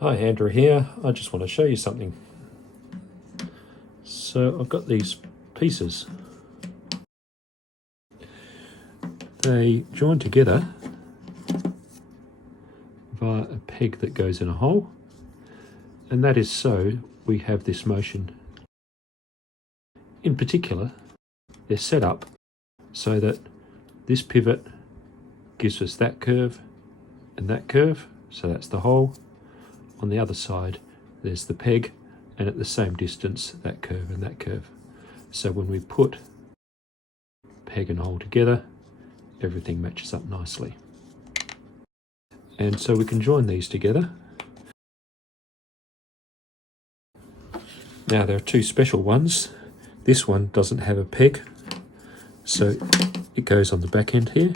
Hi, Andrew here. I just want to show you something. So I've got these pieces. They join together via a peg that goes in a hole, and that is so we have this motion. In particular, they're set up so that this pivot gives us that curve and that curve, so that's the hole. On the other side, there's the peg, and at the same distance, that curve and that curve. So when we put peg and hole together, everything matches up nicely. And so we can join these together. Now there are two special ones. This one doesn't have a peg, so it goes on the back end here.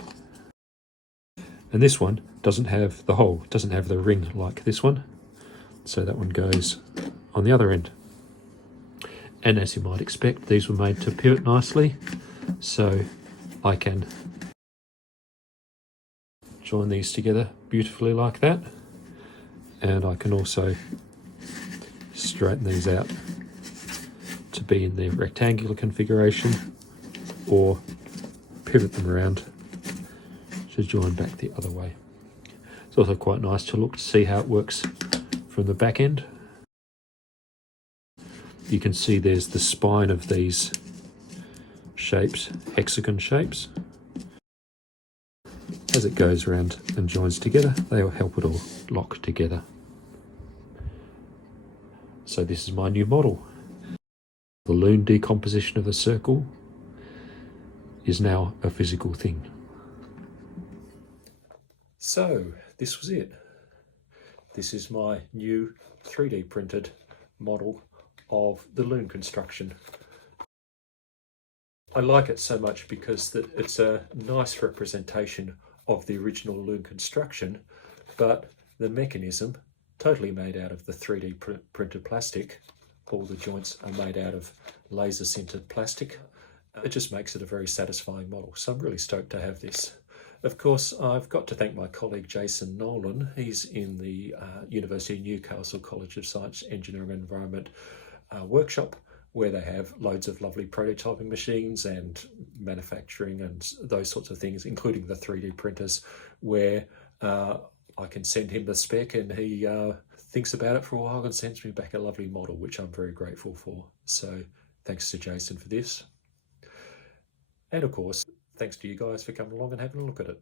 And this one doesn't have the hole, doesn't have the ring like this one. So that one goes on the other end. And as you might expect, these were made to pivot nicely, so I can join these together beautifully like that. And I can also straighten these out to be in their rectangular configuration, or pivot them around to join back the other way. It's also quite nice to look to see how it works from the back end. You can see there's the spine of these shapes, hexagon shapes. As it goes around and joins together, they will help it all lock together. So this is my new model. The Lune decomposition of the circle is now a physical thing. So this was it. This is my new 3D printed model of the Lune construction. I like it so much because it's a nice representation of the original Lune construction, but the mechanism, totally made out of the 3D printed plastic. All the joints are made out of laser sintered plastic. It just makes it a very satisfying model. So I'm really stoked to have this. Of course, I've got to thank my colleague Jason Nolan. He's in the University of Newcastle College of Science, Engineering and Environment workshop, where they have loads of lovely prototyping machines and manufacturing and those sorts of things, including the 3D printers, where I can send him the spec and he thinks about it for a while and sends me back a lovely model, which I'm very grateful for. So thanks to Jason for this. And of course, thanks to you guys for coming along and having a look at it.